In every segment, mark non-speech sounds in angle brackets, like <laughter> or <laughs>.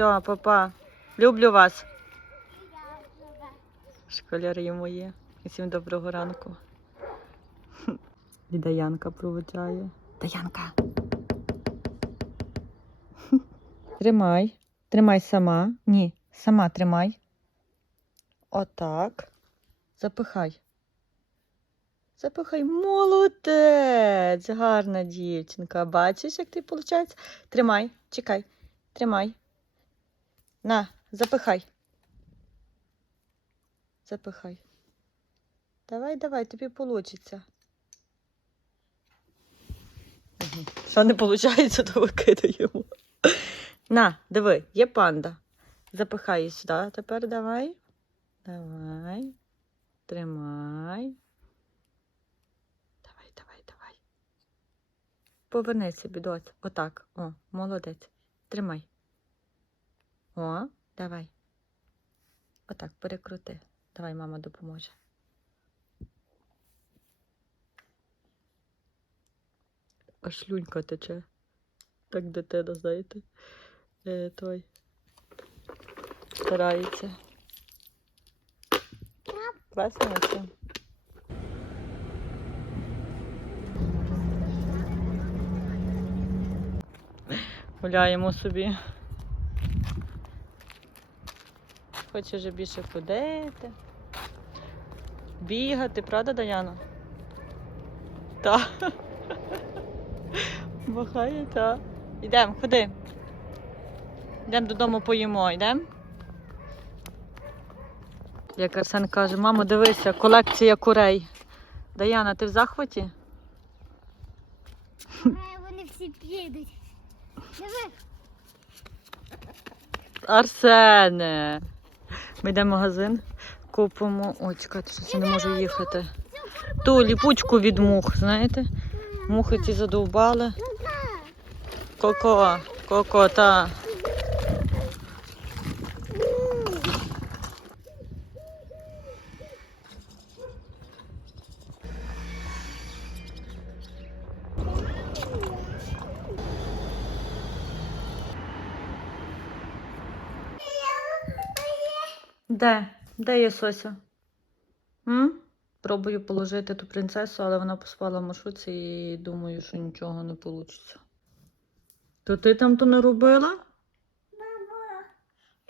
Все, папа. Люблю вас. Школярі мої. Всім доброго ранку. І Даянка проводжає. Даянка. Тримай. Тримай сама. Ні, сама тримай. Отак. Запихай. Запихай. Молодець. Гарна дівчинка. Бачиш, як ти виходить? Тримай, чекай. Тримай. На, запихай. Запихай. Давай, давай, тобі вийде. Що не виходить, <laughs> то викидаємо. На, диви, є панда. Запихай її сюди. Тепер давай. Давай. Тримай. Давай, давай, давай. Повернися, бідот. Отак. О, молодець. Тримай. О, давай. Отак, перекрути. Давай, мама допоможе. Аж шлюнька тече. Так дитина, знаєте. Е, той. Старається. Класно все. Гуляємо собі. Хоче вже більше ходити. Бігати, правда, Даяна? Так. <laughs> Махає, так. Йдемо, ходи. Йдемо додому поїмо, йдемо. Як Арсен каже, мамо, дивися, колекція курей. Даяна, ти в захваті? Вони всі підуть. Диви, Арсене. Ми йдемо в магазин, купимо. Ой, чекайте, що я не можу їхати. Ту ліпучку від мух, знаєте? Мухи ці задовбали. Коко, коко, та. Де? Де є Сося? М? Пробую положити ту принцесу, але вона поспала в маршрутці і думаю, що нічого не вийде. То ти там то не робила?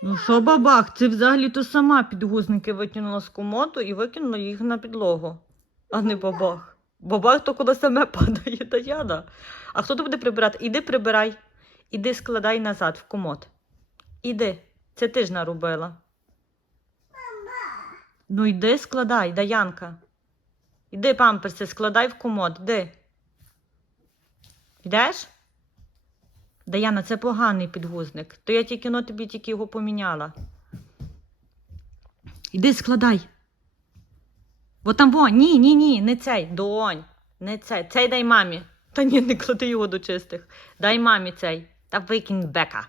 Ну що, бабах, ти взагалі то сама підгузники викинула з комоду і викинула їх на підлогу, а не бабах. Бабах то коли саме падає Даяна. А хто то буде прибирати? Іди прибирай, іди складай назад в комод. Іди, це ти ж наробила. Ну йди складай, Даянка. Іди памперси, складай в комод, йди. Йдеш? Даяна, це поганий підгузник. То я тільки но тобі тільки його поміняла. Іди складай. Бо там во, ні, ні, ні, не цей, донь, не цей. Цей дай мамі. Та ні, не клади його до чистих. Дай мамі цей. Та викинь бека.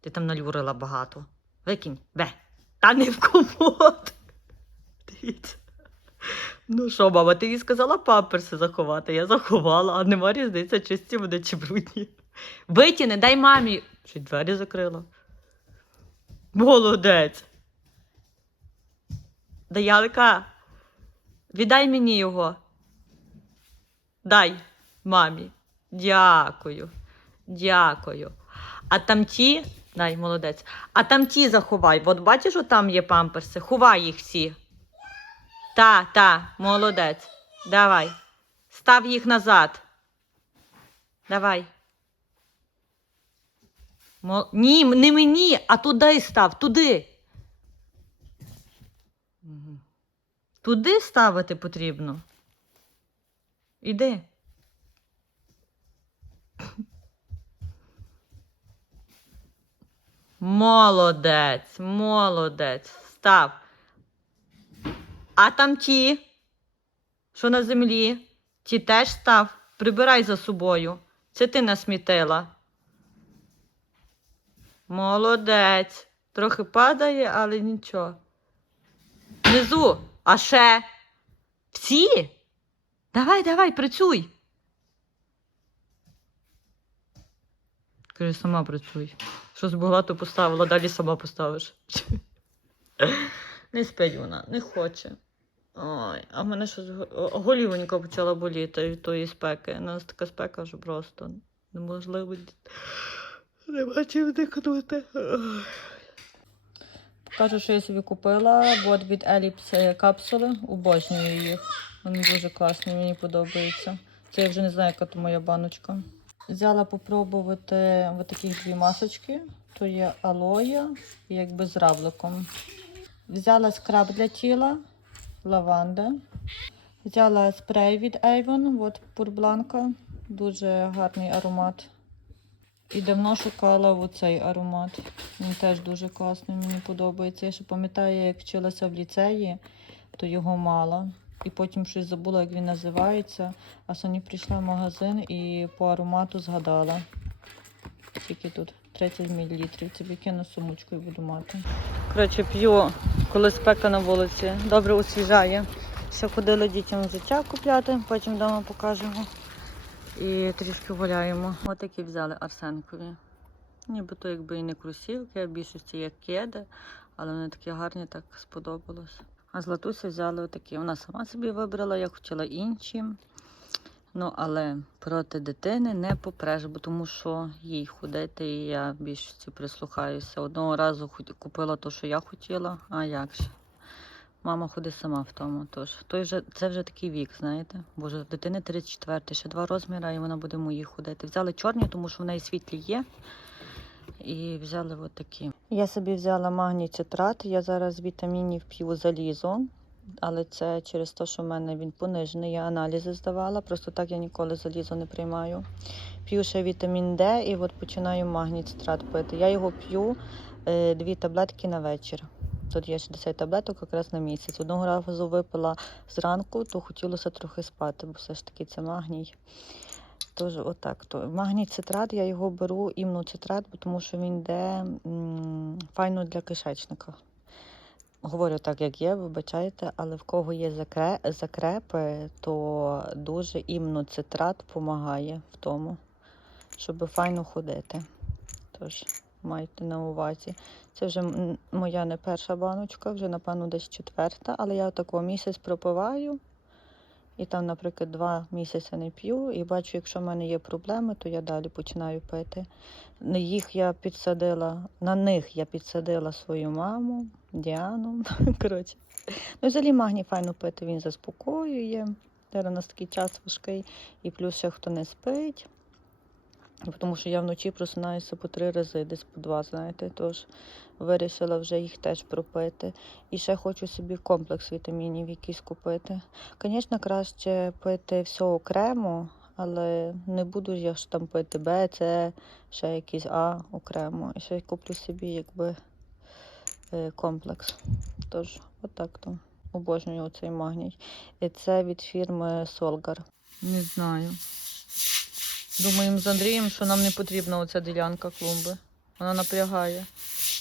Ти там налюрила багато. Викинь, бе. Та не в комод. Дивіться. Ну що, мама, ти їй сказала памперси заховати. Я заховала, а нема різниці, чисті вони чи брудні. Витяни, дай мамі. Чи двері закрила. Молодець. Даялика, віддай мені його. Дай мамі. Дякую. Дякую. А там ті, дай, молодець. А там ті заховай. От бачиш, от там є памперси. Ховай їх всі. Та, та, молодець. Давай. Став їх назад. Давай. Мо... Ні, не мені, а туди став, туди. Туди ставити потрібно. Іди. Молодець, молодець. Став. А там ті, що на землі, ті теж став. Прибирай за собою. Це ти насмітила. Молодець. Трохи падає, але нічого. Внизу. А ще. Всі? Давай, давай, працюй. Скажи, сама працюй. Щось багато поставила, далі сама поставиш. <laughs> Не спить вона, не хоче. Ой, а в мене щось го- голівонька почала боліти від тої спеки. У нас така спека, що просто неможливо. Нема чим вдихнути. Ой. Покажу, що я собі купила. От від Ellipse капсули. Обожнюю їх. Вони дуже класні, мені подобаються. Це я вже не знаю, яка то моя баночка. Взяла попробувати от такі дві масочки. То є алоя якби з равликом. Взяла скраб для тіла, лаванда. Взяла спрей від Avon, от пурбланка. Дуже гарний аромат. І давно шукала оцей аромат. Він теж дуже класний, мені подобається. Я ще пам'ятаю, як вчилася в ліцеї, то його мала. І потім щось забула, як він називається. А сьогодні прийшла в магазин і по аромату згадала. Тільки тут 30 мл. Тобі кину сумочку і буду мати. Коротше, п'ю, коли спека на вулиці. Добре освіжає. Ще ходили дітям взуття купляти, потім вдома покажемо. І трішки гуляємо. Отакі взяли Арсенкові. Нібито якби і не кросівки, а більшості як кеди, але вони такі гарні, так сподобалось. А Златуся взяли отакі. Вона сама собі вибрала, я хотіла інші. Ну, але проти дитини не попреш, бо тому що їй ходити, і я більшості прислухаюся. Одного разу купила те, що я хотіла, а як же? Мама ходить сама в тому. Тож той же, це вже такий вік, знаєте. Боже, в дитини 34, ще два розміри, і вона буде в моїх ходити. Взяли чорні, тому що в неї світлі є. І взяли от такі. Я собі взяла магній цитрат. Я зараз вітамінів п'ю залізо. Але це через те, що в мене він понижений, я аналізи здавала. Просто так я ніколи залізо не приймаю. П'ю ще вітамін Д і от починаю магній цитрат пити. Я його п'ю е, дві таблетки на вечір. Тут є 60 таблеток якраз на місяць. Одного разу випила зранку, то хотілося трохи спати, бо все ж таки це магній. Тож, отак. То магній цитрат, я його беру імуноцитрат, бо тому що він йде м, файно для кишечника. Говорю так, як є, вибачайте, але в кого є закре, закрепи, то дуже імуноцитрат допомагає в тому, щоб файно ходити. Тож майте на увазі. Це вже моя не перша баночка, вже, напевно, десь четверта, але я такого місяць пропиваю. І там, наприклад, два місяці не п'ю, і бачу, якщо в мене є проблеми, то я далі починаю пити. Їх я підсадила, на них я підсадила свою маму, Діану. <laughs> Коротше. Ну, взагалі магній файно пити, він заспокоює. Зараз у нас такий час важкий, і плюс ще хто не спить. Тому що я вночі просинаюся по три рази, десь по два, знаєте, тож вирішила вже їх теж пропити. І ще хочу собі комплекс вітамінів якийсь купити. Звісно, краще пити все окремо, але не буду я ж там пити Б, С, ще якийсь А окремо. І ще куплю собі якби комплекс. Тож, отак то. Обожнюю цей магній. І це від фірми Солгар. Не знаю. Думаємо з Андрієм, що нам не потрібна оця ділянка клумби. Вона напрягає.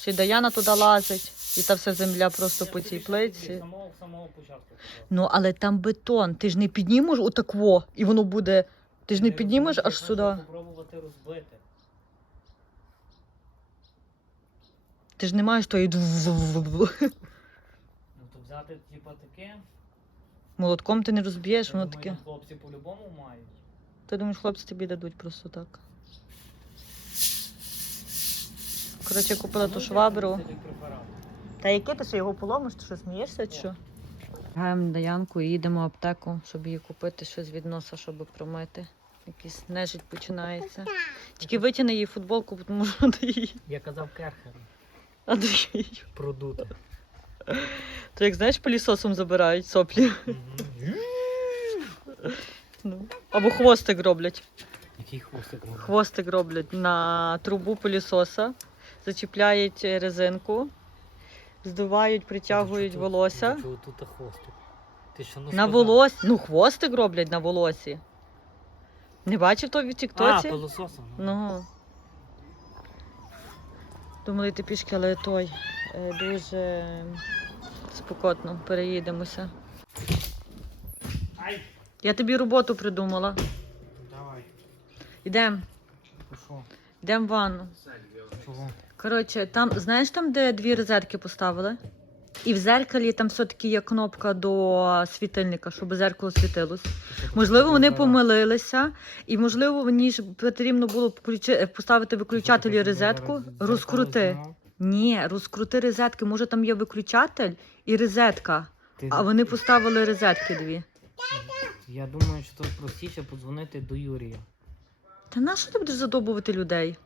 Чи Даяна туди лазить, і та вся земля просто по цій плиці. Самого самого початку. Ну, але там бетон. Ти ж не піднімеш отакво, і воно буде. Ти ж не піднімеш аж сюди. Попробувати розбити. Ти ж не маєш тої Ну то взяти, типа, таке. молотком ти не розб'єш, воно думаю, таке. Хлопці по-любому мають. Ти думаєш, хлопці тобі дадуть просто так. Коротше, я купила ту Ну, швабру. Та яке ти що його поломиш, ти що смієшся чи що? Гаємо Даянку і їдемо в аптеку, щоб їй купити щось від носа, щоб промити. Якийсь нежить починається. Тільки витягни її футболку, тому що <laughs> ти її. Я казав Керхеру. Андрій. Продут. То як знаєш, пилісосом забирають соплі. Ну. Або хвостик роблять. Який хвостик робить? Хвостик роблять на трубу пилісоса, зачіпляють резинку, здувають, притягують Чого- волосся. Чого тут хвостик? Ти що ну, На сказав? волосі. Ну, хвостик роблять на волосі. Не бачив то в А, Тіктоці? пилососом. Ну. Думали йти пішки, але той е, дуже спокотно переїдемося. Ай! Я тобі роботу придумала. Давай. Йдемо. Йдемо в ванну. Коротше, там, знаєш там, де дві розетки поставили? І в зеркалі там все-таки є кнопка до світильника, щоб зеркало світилось. Можливо, вони помилилися, і можливо, мені ж потрібно було поставити виключатель і розетку. Розкрути. Ні, розкрути розетки. Може, там є виключатель і розетка. А вони поставили розетки дві. Я думаю, що тут простіше подзвонити до Юрія. Та на що ти будеш задобувати людей?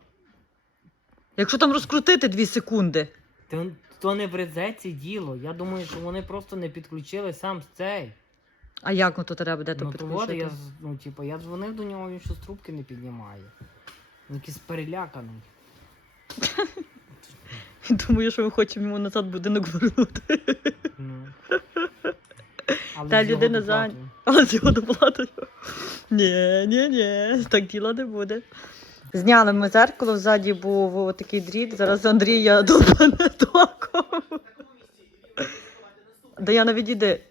Якщо там розкрутити дві секунди. То не в розетці діло. Я думаю, що вони просто не підключили сам цей. А як ну, то треба буде то ну, то підключити? я, ну, типу, я дзвонив до нього, він щось трубки не піднімає. Він якийсь переляканий. <laughs> Думаю, що ми хочемо йому назад будинок вернути. Ну. <laughs> Але Та людина зайня- Але з його доплатою. <laughs> Ні, ні, ні, так діла не буде. Зняли ми зеркало, ззаді був такий дріт. Зараз Андрія довбане током. Даяна, відійди.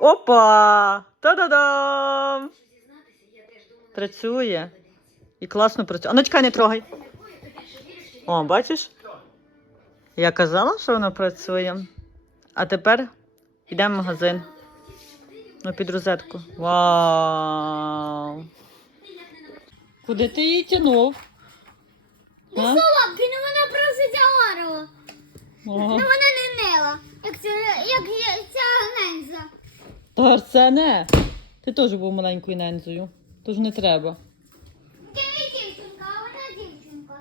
Опа! Та-да-дам! Працює. І класно працює. А ну чекай, не трогай. О, бачиш? Я казала, що вона працює. А тепер йдемо в магазин. Ну, під розетку. Вау! Куди ти її тянув? А? Лапки, ну вона просить Аорова. Ага. Ну вона не мила, як ця, як ця ненза. Та Арсене, ти теж був маленькою нензою. Тож не треба. Ти не дівчинка, а вона дівчинка.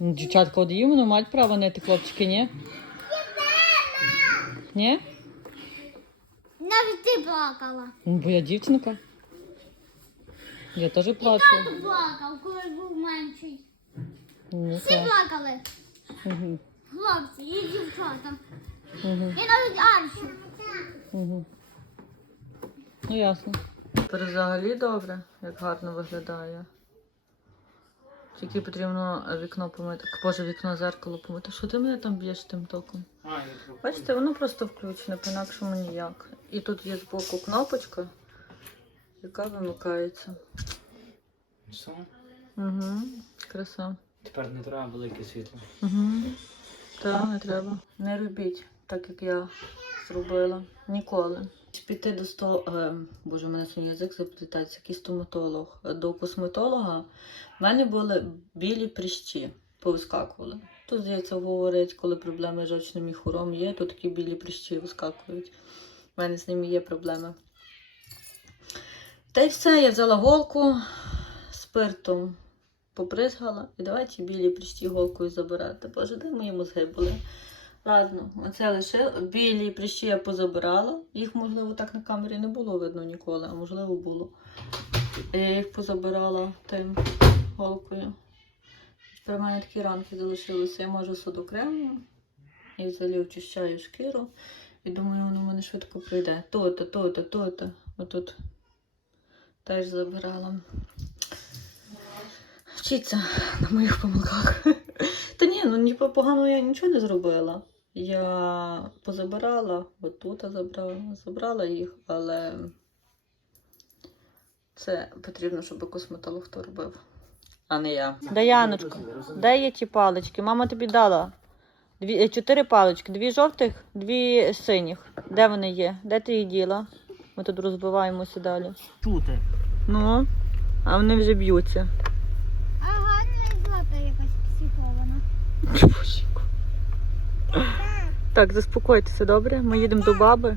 Ну, Дівчатка от їм, ну мають право нити хлопчики, ні? Ні? Навіть ти плакала. Ну, бо я дівчинка. Я теж плачу. Тато плакав, коли був менший. Ну, Всі так. плакали. Угу. Хлопці і дівчата. Угу. І навіть Арсі. Угу. Ну, ясно. Тепер взагалі добре, як гарно виглядає. Тільки потрібно вікно помити. Боже, вікно зеркало помити. Що ти мене там б'єш тим током? Бачите, воно просто включене, по-інакшому ніяк. І тут є збоку кнопочка, яка вимикається. Що? Угу. Краса. Тепер не треба велике світло. Угу. Та, не треба. Не робіть, так як я зробила. Ніколи. Піти до сто... Е, боже, у мене сьогодні язик заплітається, який стоматолог. До косметолога в мене були білі прищі, повискакували. Тут, здається, говорять, коли проблеми з жовчним міхуром є, то такі білі прищі вискакують. У мене з ними є проблеми. Та й все, я взяла голку спиртом попризгала і давай ці білі прищі голкою забирати. Боже, де мої мозги були? Ладно, оце лишила. Білі прищі я позабирала. Їх, можливо, так на камері не було видно ніколи, а можливо було. Я їх позабирала тим голкою. В мене такі ранки залишилися. Я можу судокремом і взагалі очищаю шкіру. І думаю, воно в мене швидко прийде. То-то, то-то, то-то. Отут теж забирала. Вчіться на моїх помилках. <laughs> Та ні, ну ніби погано я нічого не зробила. Я позабирала, отут забрала, забрала їх, але це потрібно, щоб косметолог то робив, а не я. Даяночка, де є ті палички? Мама тобі дала. Дві, е, чотири палички, дві жовтих, дві синіх. Де вони є? Де ти їх діла? Ми тут розбиваємося далі. Чути. Ну, а вони вже б'ються. Ага, не злата якась психована. Так, заспокойтеся, добре? Ми їдемо до баби.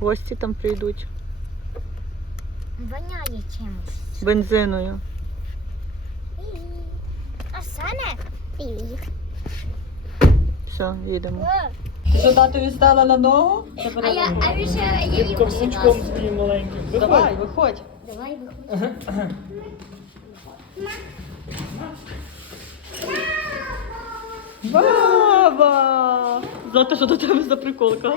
Гості там прийдуть Воняє чимось. бензиною. А Саня? Привіт. Все, їдемо. Ти що татові стала на ногу? А я, а ви ще, я їх своїм маленьким. Давай, виходь. Давай виходь. Баба! За те, що до тебе за приколка.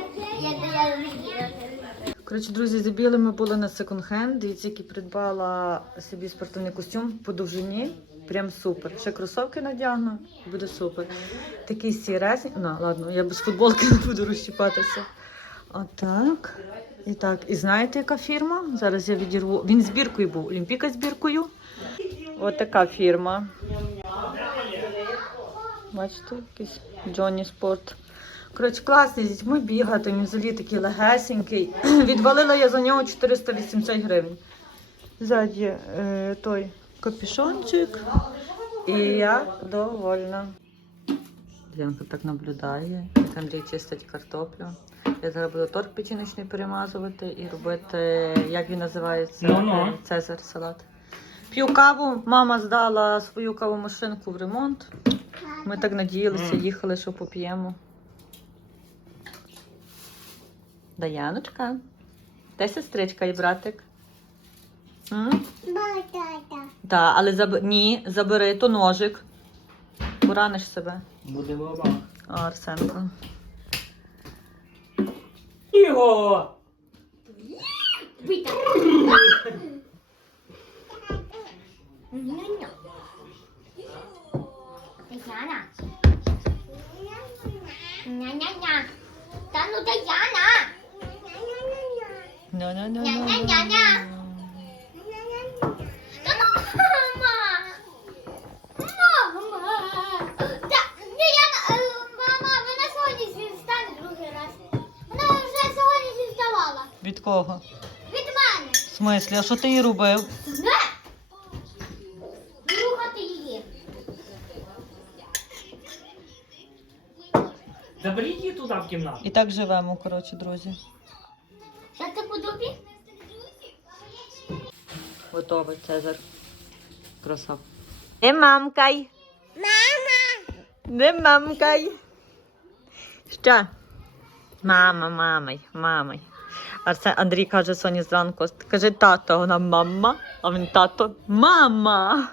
Коротше, друзі, за білими були на секонд-хенд. Дивіться, який придбала собі спортивний костюм по довжині. Прям супер. Ще кросовки надягну, буде супер. Такий сірезний. Ну, ладно, я без футболки <laughs> не буду розчіпатися. Отак. І так. І знаєте, яка фірма? Зараз я відірву. Він збіркою був. Олімпіка збіркою. Ось така фірма. Бачите, якийсь Джонні Спорт. Коротше, класний, з дітьми бігати, він взагалі такий легесенький. <clears throat> Відвалила я за нього 480 гривень. Ззаді е, той капюшончик. І я довольна. Янка так наблюдає, як Андрій чистить картоплю. Я зараз буду торт печіночний перемазувати і робити, як він називається, Ну-ну. Цезар салат. П'ю каву, мама здала свою кавомашинку в ремонт. Ми так надіялися, їхали, що поп'ємо. Даяночка, де сестричка і братик? М? Так, але заб... ні, забери то ножик. Пораниш себе. Буде баба. О, Арсенко. Його! Ня-ня. Тетяна. Ня-ня-ня. Та ну Тетяна. Ня-ня-ня-ня. Та ну, мама. Мама. Та, Тетяна, е, мама, вона сьогодні зістане другий раз. Вона вже сьогодні зіставала. Від кого? Від мене. В смислі, а що ти їй робив? Не. Рухати її. Заберіть її туди в кімнату. І так живемо, коротше, друзі. Що ти по? Готовий Цезар. Красав. Не мамкай. Мама. Не мамкай. Що? Мама, мамай, мамай. Арсен Андрій каже Соні зранку, каже тато, вона мама, а він тато мама.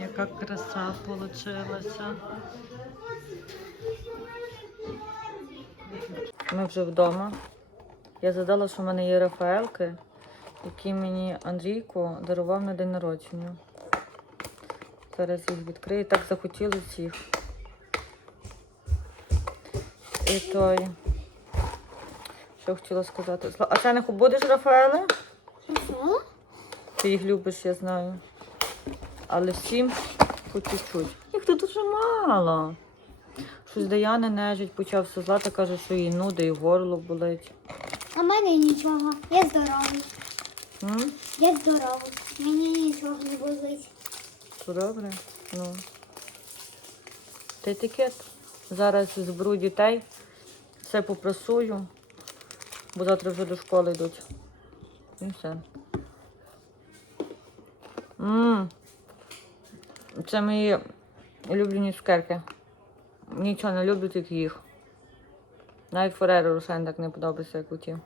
Яка краса получилася. Ми вже вдома. Я задала, що в мене є Рафаелки, які мені Андрійко дарував на день народження. Зараз їх відкрию. Так захотілося їх. І той. Що хотіла сказати? А це не будеш, Рафаеле? Ти їх любиш, я знаю. Але всім по чуть-чуть. Їх тут дуже мало. Щось Даяна нежить, почався злата, каже, що їй нуди і горло болить. А в мене нічого. Я здоровий. М? Я здоровий. Мені нічого не болить. Добре? Ну. Та етикет. Зараз зберу дітей, все попрасую, бо завтра вже до школи йдуть. І все. Мм. Це мої улюблені цукерки. Нічого не люблю, тільки їх. Навіть Фореро Рушен так не подобається, як у ті.